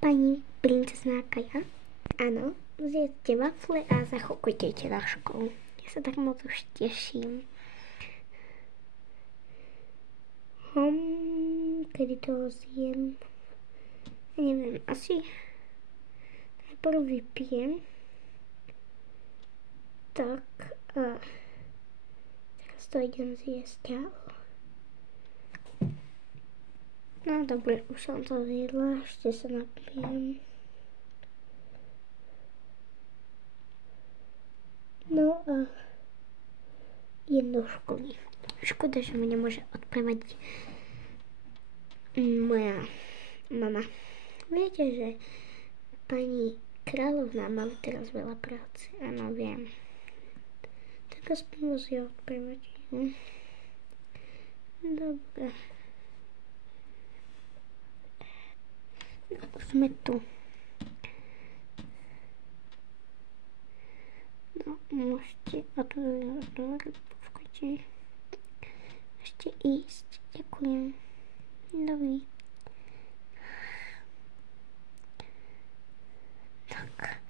Pani princezná Kaja. Áno, zjedzte wafle a zachokujte na školu. Ja sa tak moc už teším. Kedy to zjem? Ja neviem, asi najprv vypijem. Tak, teraz to idem zjesť. No dobre, už som to zjedla, ešte sa napijem. No a idem do školy. Škoda, že ma nemôže odprevadiť moja mama. Viete, že pani kráľovná má teraz veľa práce. Áno, viem. Tak aspoň si ho odprevadím. Dobre. No, sme tu. No, môžete otvoriť, počkajte. Ešte ísť. Ďakujem. Dobrý. Tak.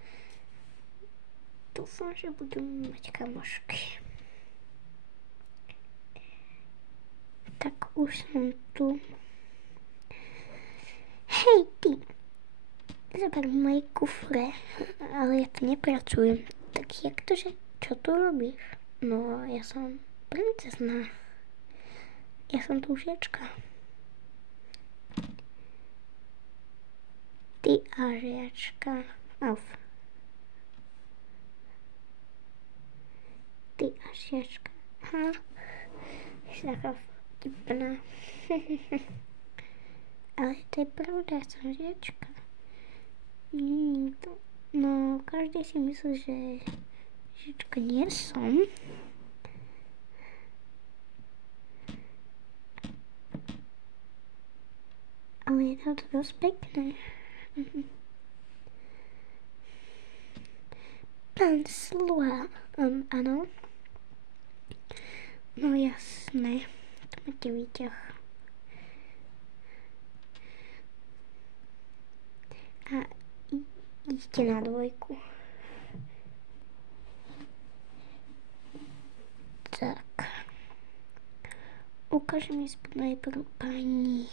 Dúfam, že budem mať kamošky. Tak už som tu. Hej, ty. Zaber moje kufre. Ale ja tu nepracujem. Tak jak to, že čo tu robíš? No, ja som princezná. Ja som tu žiačka. Ty a žiačka. Auf. Ty a žiačka. Ha. Si taká vtipná. Ale to je pravda, ja som žiačka. Nikto. No, každý si myslí, že žiačka nie som. Ale je to dosť pekné. Pán sluha. Áno. No jasné. Tu máte výťah. A idete na 2. Tak. Ukážem mi najprv pani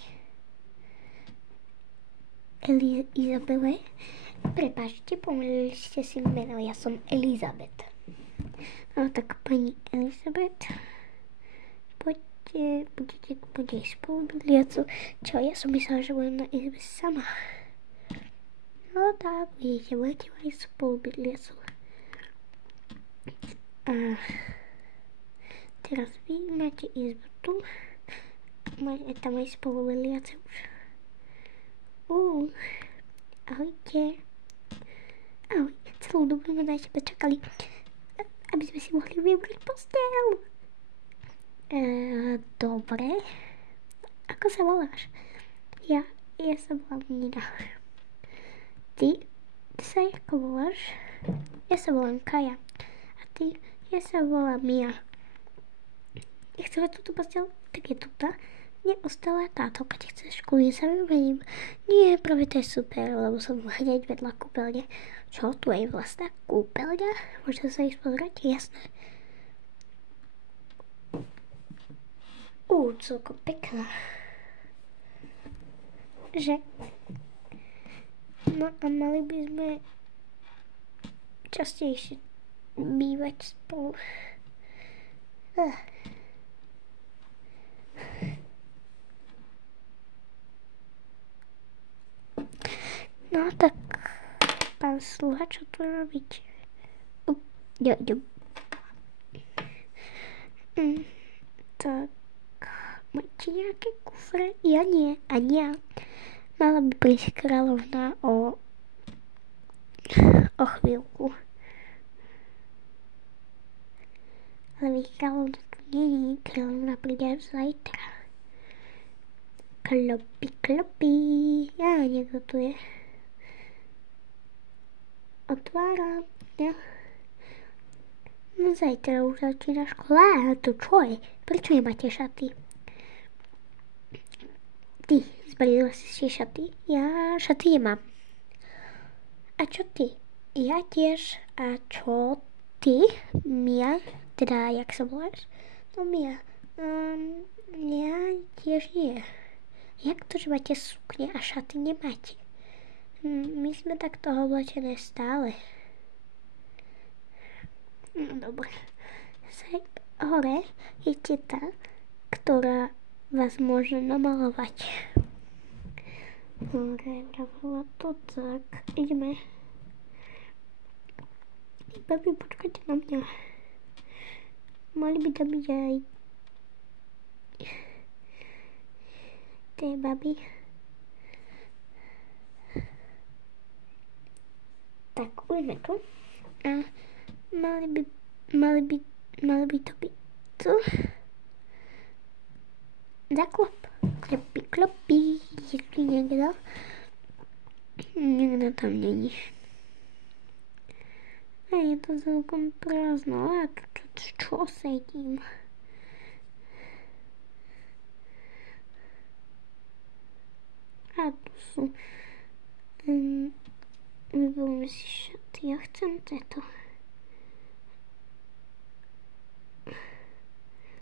Izabele. Prepáčte, pomýlili ste si meno, ja som Elizabeth. No tak pani Elizabeth, poďte, budete spolubydliacu. Čo, ja som myslela, že budem na izbe sama. No tak, budete mať spolubydliacu. A teraz vy máte izbu tu. Tam aj spolubydliace už. Ahojte. Ahoj, celú dobu sme na teba čakali, aby sme si mohli vybrať posteľ. Dobre. Ako sa voláš? Ja sa volám Nina. Ty sa ako voláš? Ja sa volám Kaja. A ty? Ja sa volám Mia. Chceme túto posteľ? Tak je tu tá. Neostala táto, keď chceš školy, sa vymením. Nie, práve to je super, lebo som hneď vedľa kúpeľne. Čo, tu je vlastná kúpeľňa? Môžete sa ísť pozrieť? Jasné. Celkom pekná. Že? No a mali by sme častejšie bývať spolu. No tak, pán sluha, čo tu robíte? Idem. Tak, máte nejaké kufre? Ja nie, ani ja. Mala by prísť kráľovná o chvíľku. Ale kráľovná tu nie je, kráľovná príde až zajtra. Klopi. Ja, niekto tu je. Otváram. Ja. No zajtra už začína škola. A to čo je? Prečo nemáte šaty? Ty, zbalila si šaty? Ja šaty nemám. A čo ty? Ja tiež. A čo ty? Mia? Teda, jak sa voláš? No Mia. Ja tiež nie. Jak to, že máte sukne a šaty nemáte? My sme takto oblečené stále. No dobre. Hore je teta, ktorá vás môže namalovať. Dobre, vravila to tak. Ideme. Babi, počkajte na mňa. Mali by tam byť aj tej babi. Tak, už sme tu. A mali by to byť tu. Zaklop. Klopí, klopí. Je tu niekto? Nikto tam není. A je to celkom prázdno. A čo sedím? A tu sú... Vyberme si šaty. Ja chcem tieto.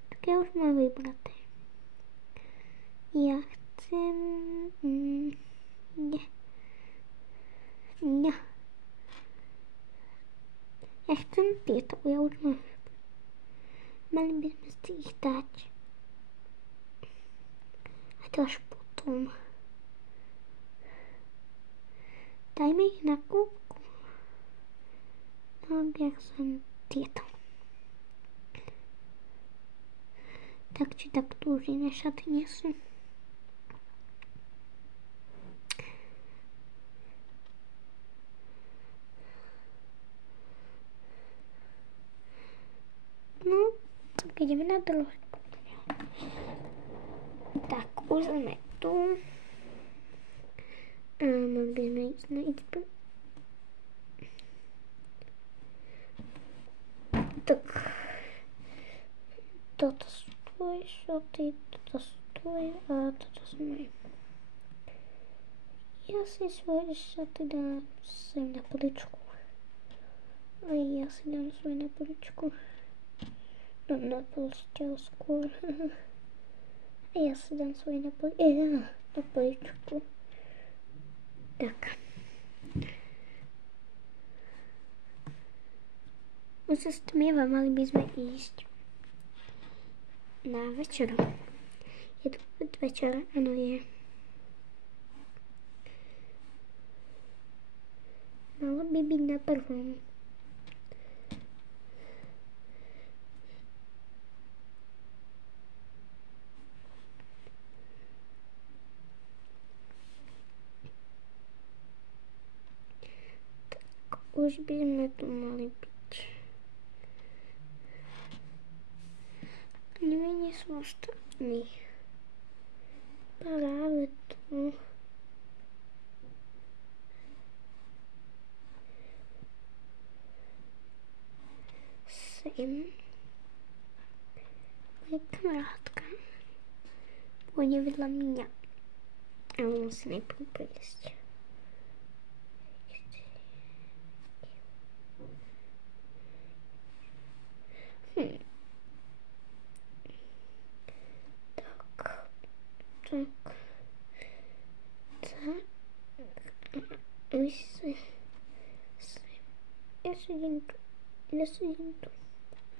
Tak ja už mám vybraté. Ja chcem... Nie. Ja chcem tieto. Ja už mám. Mali by sme si ich dať. A to až potom. Dajme ich na kúpku. No, ja som tieto. Tak či tak tu už iné šaty nie sú. No, tak ideme na druhé. Tak, už sme tu. A mali by sme ísť na izbu. Tak, toto sú tvoje šaty, toto sú tvoje a toto sú moje. Ja si svoje šaty dám sem na poličku. A ja si dám svoje na poličku. No na polsťou skôr. A ja si dám svoje na poličku. Tak. Už sa stmieva, mali by sme ísť na večeru. Je to večera? Áno, je. Malo by byť na prvom. Tak, už by sme tu mali byť. Nie sú ostatní. Práve tu. Sem. Moja kamarátka pôjde vedľa mňa. Ale musí najprv prejsť.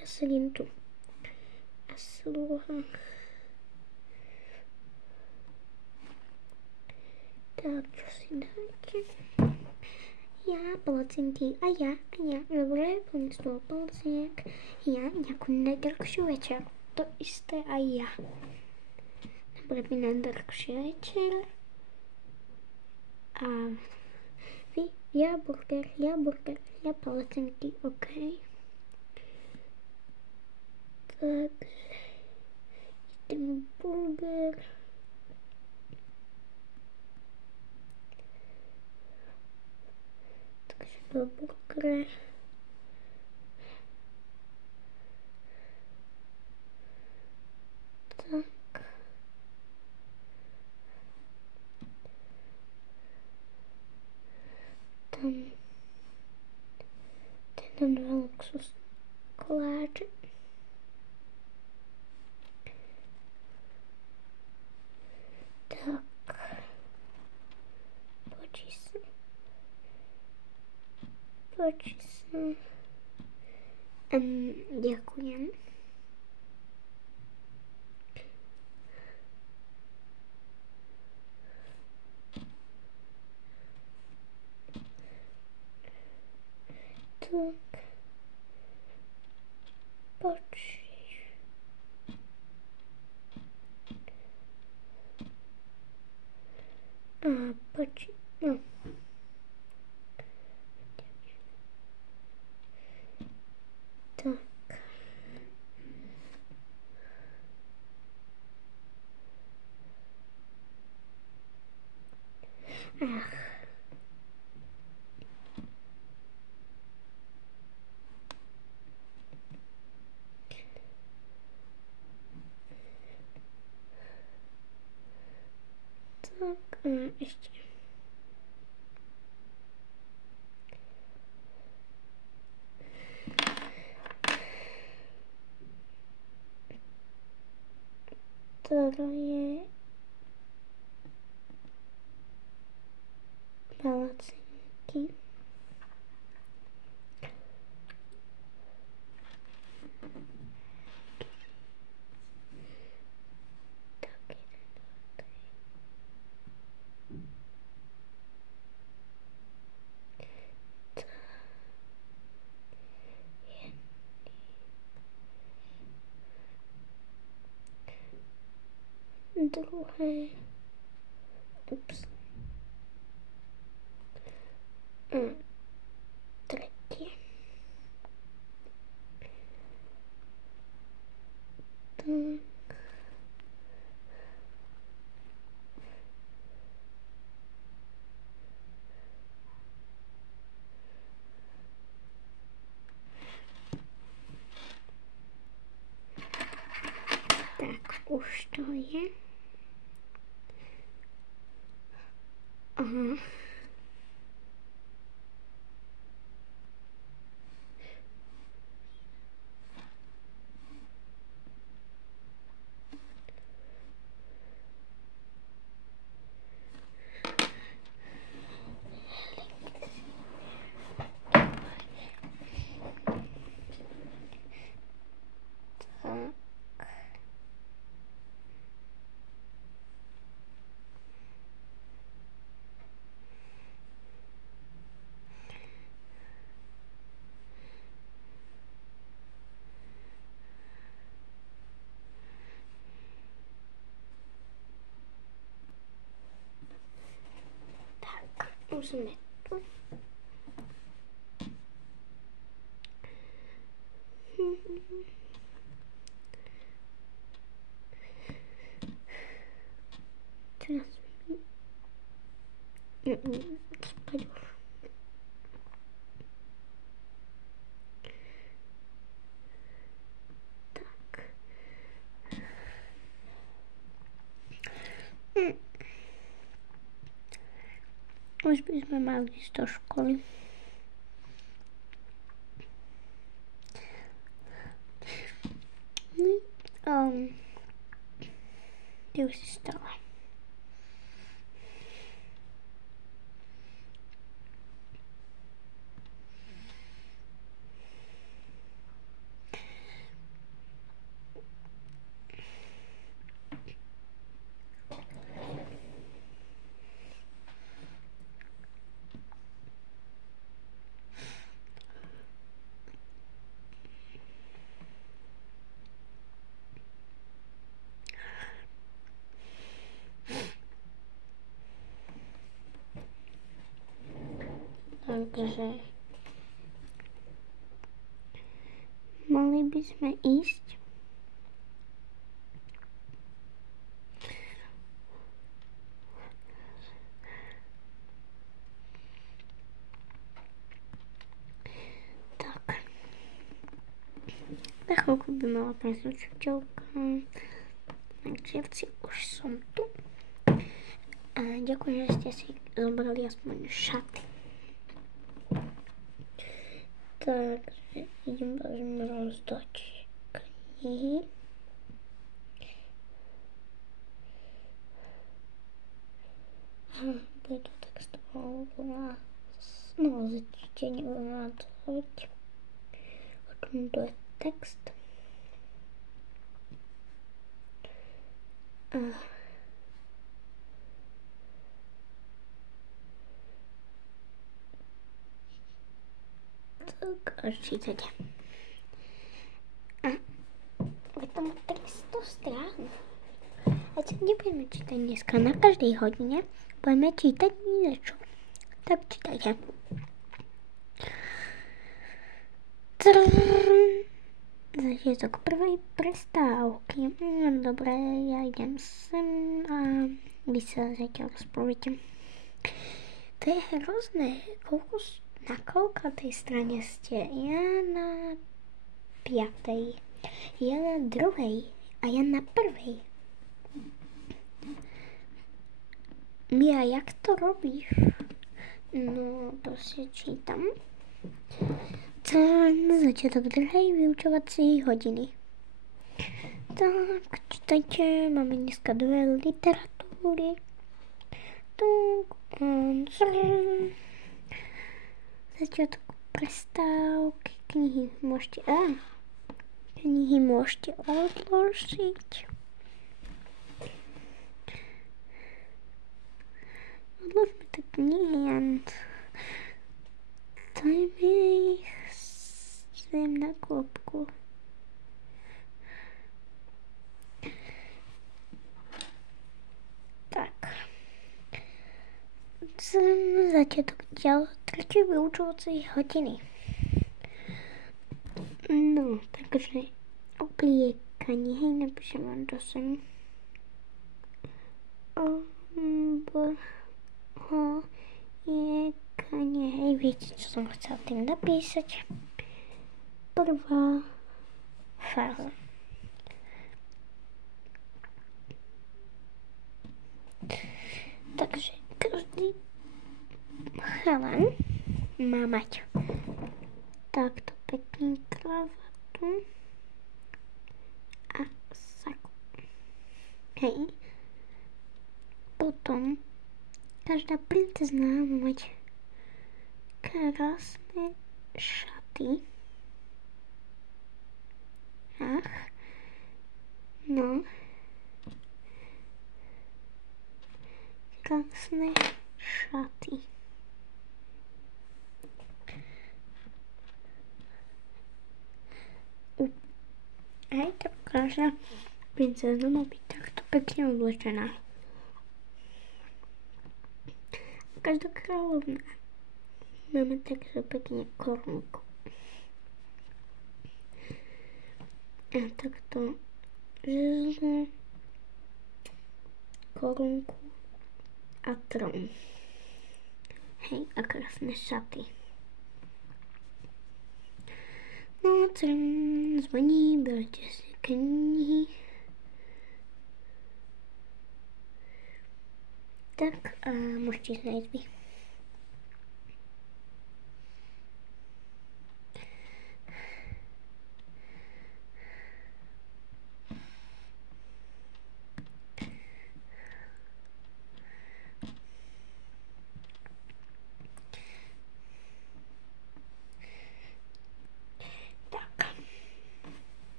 Ja sedím tu. A slúham. Tak, čo si dáte? Ja, palacinky. A ja. Dobre, plný stôl palaciniek. Ja, nejakú najdrhšiu večer. To isté aj ja. Dobre, by najdrhšia večer. A vy, ja burger, ja palacinky, okej. Takže idem burger. Takže do burgera. Tak. Tam Ten dva luxus koláče. Tak. Počísne. Ďakujem. Tak. No. Tak. Tak, ešte. Toto je palacinky. Druhé. Ups. Tretie. Tak. Tak, už to je. Aha. Už sme tu. Teraz spať už. Tak. Už by sme mali ísť do školy. Ty už si stala. Takže mali by sme ísť. Tak. Na chvíľku by mala prísť učiteľka. Takže už som tu. A ďakujem, že ste si zobrali aspoň šaty. Takže idem rozdať knihy. Bude to textová oblasť. No, zatiaľ nebudem nadsať. O čom to je text. Tak, až čítate. Je tam 300 strán. A čo nebudeme čítať dneska? Na každej hodine budeme čítať niečo. Tak čítajte. Začiatok prvej prestávky. Dobre, ja idem sem a vy sa zatiaľ rozprávite. To je hrozné. Na koľkátej strane ste? Ja na 5. Ja na 2. A ja na 1. Mia, jak to robíš? No, proste čítam. Začiatok 2. vyučovacej hodiny. Tak, čítajte, máme dneska 2 literatúry. Začiatok prestávky, knihy môžete odložiť. Odložme tie knihy. Dajme ich sem na klopku. Tak. Začiatok 3. vyučovacej hodiny. No, takže obliekanie, hej, napíšem vám to sem. Obliekanie, hej, viete, čo som chcel tým napísať. Prvá fáza. Takže každý chalan má mať takto pekný kravatu a saku. Hej. Potom každá princezná má mať krásne šaty. No. Krásne šaty. Aj tak každá princezna má byť takto pekne oblečená. Každá kráľovná máme takto pekne korunku. A takto žezlo, korunku a trón. Hej, a krásne šaty. No a celým zvoní, berte si knihy. Tak a môžete sa ísť vy.